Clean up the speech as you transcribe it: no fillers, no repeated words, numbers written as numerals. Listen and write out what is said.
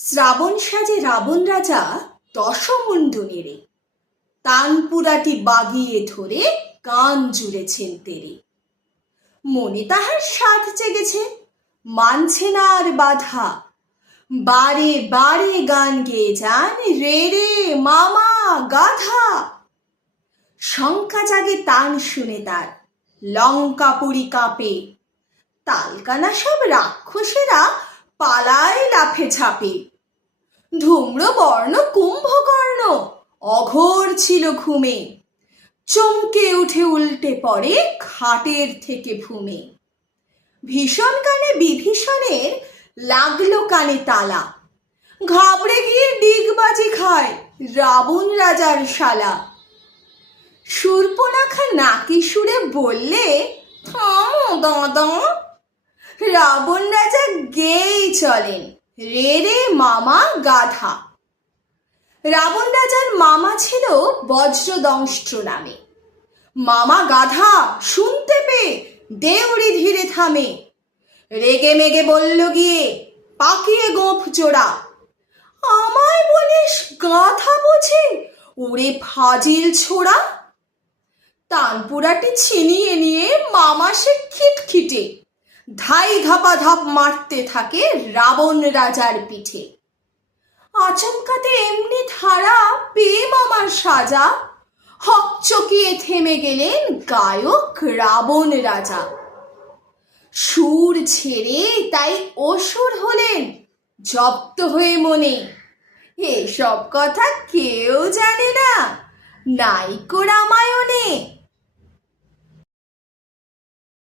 শ্রাবণ সাজে রাবণ রাজা দশমুণ্ডু নেড়ে তানপুরাটি বাগিয়ে ধরে কান জুড়েছেন তেরে। মনে তাহার সাধ জেগেছে, মানছে না আর বাধা, বারে বারে গান গেয়ে যান রে রে মামা গাধা। শঙ্কা জাগে তান শুনে তার, লঙ্কাপুরী কাঁপে, তালকানা সব রাক্ষসেরা পালায় লাফে ঝাঁপে। ধূম্রবর্ণ কুম্ভকর্ণ অঘোর ছিল ঘুমে, চমকে উঠে উল্টে পড়ে খাটের থেকে ভূমে। ভীষণ কানে বিভীষণের লাগলো কানে তালা, ঘাবড়ে গিয়ে ডিগবাজি খায় রাবণ রাজার শালা। শূর্পণখা নাকি সুরে বললে, থামো দাদা। রাবণ রাজা গেয়েই চলেন রে রে মামা গাধা। রাবণ রাজার মামা ছিল বজ্রদংষ্ট্র নামে, মামা গাধা শুনতে পেয়ে দেউড়ি ধীরে থামে। রেগে মেগে বলল গিয়ে পাকিয়ে গোঁফ জোড়া, আমায় বলিস গাধা বুঝি, ওরে ফাজিল ছোড়া। তানপুরাটি ছিনিয়ে নিয়ে মামা সে খিটখিটে, ধাই ধাপা ধাপ মারতে থাকে রাবণ রাজার পিঠে। আচমকাতে এমনি ধারা পেয়ে মামার সাজা, হকচকিয়ে থেমে গেলেন গায়ক রাবণ রাজা। সুর ছেড়ে তাই অসুর হলেন জব্দ হয়ে মনে, এসব কথা কেউ জানে না নাইকো রামায়ণে।